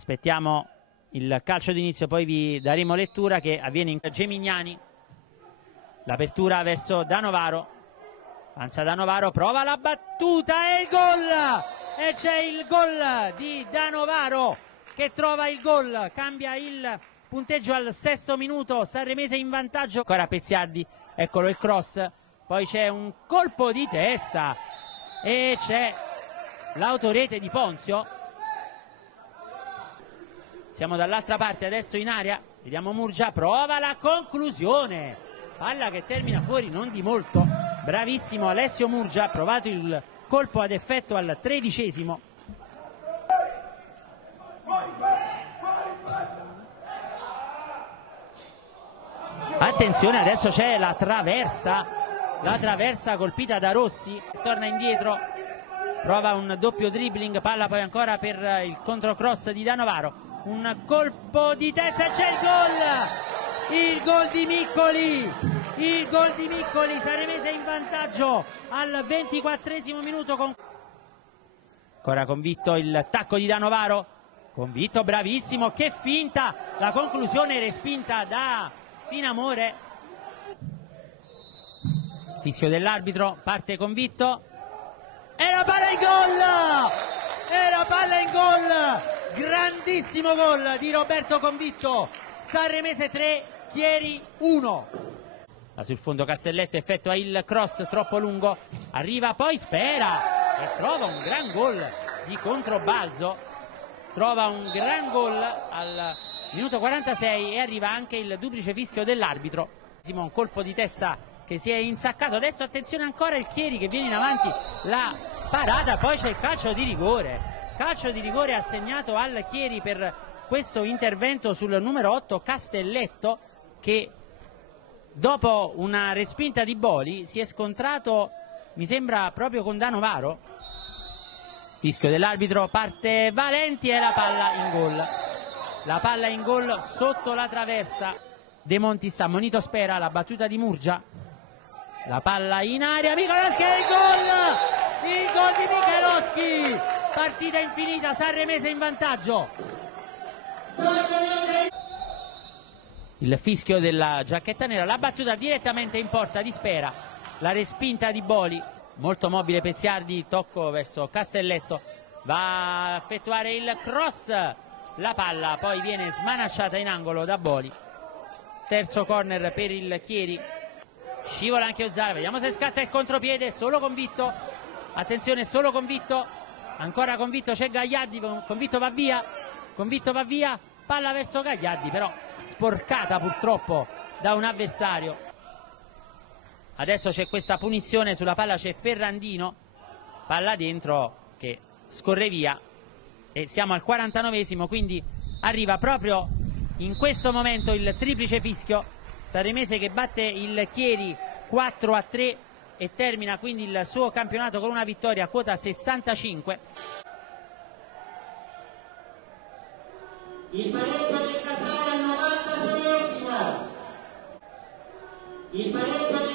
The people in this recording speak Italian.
Aspettiamo il calcio d'inizio, poi vi daremo lettura, che avviene in Gemignani. L'apertura verso Danovaro, avanza Danovaro, prova la battuta e il gol! E c'è il gol di Danovaro che trova il gol, cambia il punteggio al 6° minuto, Sanremese in vantaggio. Ancora Pezziardi, eccolo il cross, poi c'è un colpo di testa e c'è l'autorete di Ponzio. Siamo dall'altra parte adesso in area, vediamo Murgia, prova la conclusione, palla che termina fuori non di molto, bravissimo Alessio Murgia, ha provato il colpo ad effetto al 13°. Attenzione, adesso c'è la traversa colpita da Rossi, torna indietro, prova un doppio dribbling, palla poi ancora per il controcross di Danovaro, un colpo di testa e c'è il gol di Miccoli, Sanremese in vantaggio al 24° minuto. Ancora Convitto, il tacco di Danovaro, Convitto bravissimo, che finta, la conclusione respinta da Finamore. Fischio dell'arbitro, parte Convitto e la palla in gol, grandissimo gol di Roberto Convitto, Sanremese 3, Chieri 1. Sul fondo Castelletto effettua il cross troppo lungo, arriva poi Spera e trova un gran gol di controbalzo, trova un gran gol al minuto 46 e arriva anche il duplice fischio dell'arbitro. Un colpo di testa che si è insaccato, adesso attenzione ancora il Chieri che viene in avanti, la parata, poi c'è il calcio di rigore assegnato al Chieri per questo intervento sul numero 8 Castelletto, che dopo una respinta di Boli si è scontrato, mi sembra, proprio con Danovaro. Fischio dell'arbitro, parte Valenti e la palla in gol sotto la traversa. De Montis ha ammonito Spera, la battuta di Murgia, la palla in aria, Michalowski e il gol di Michalowski, partita infinita, Sanremese in vantaggio. Il fischio della giacchetta nera, la battuta direttamente in porta di Spera, la respinta di Boli, molto mobile Pezziardi, tocco verso Castelletto, va a effettuare il cross, la palla poi viene smanacciata in angolo da Boli. Terzo corner per il Chieri, scivola anche Ozzara, vediamo se scatta il contropiede, solo Convitto, attenzione, solo Convitto, ancora Convitto, c'è Gagliardi, Convitto va via, palla verso Gagliardi, però sporcata purtroppo da un avversario. Adesso c'è questa punizione, sulla palla c'è Ferrandino, palla dentro che scorre via e siamo al 49°, quindi arriva proprio in questo momento il triplice fischio, Sanremese che batte il Chieri 4-3 e termina quindi il suo campionato con una vittoria a quota 65. Il pareggio del Casale al 96°. Il pareggio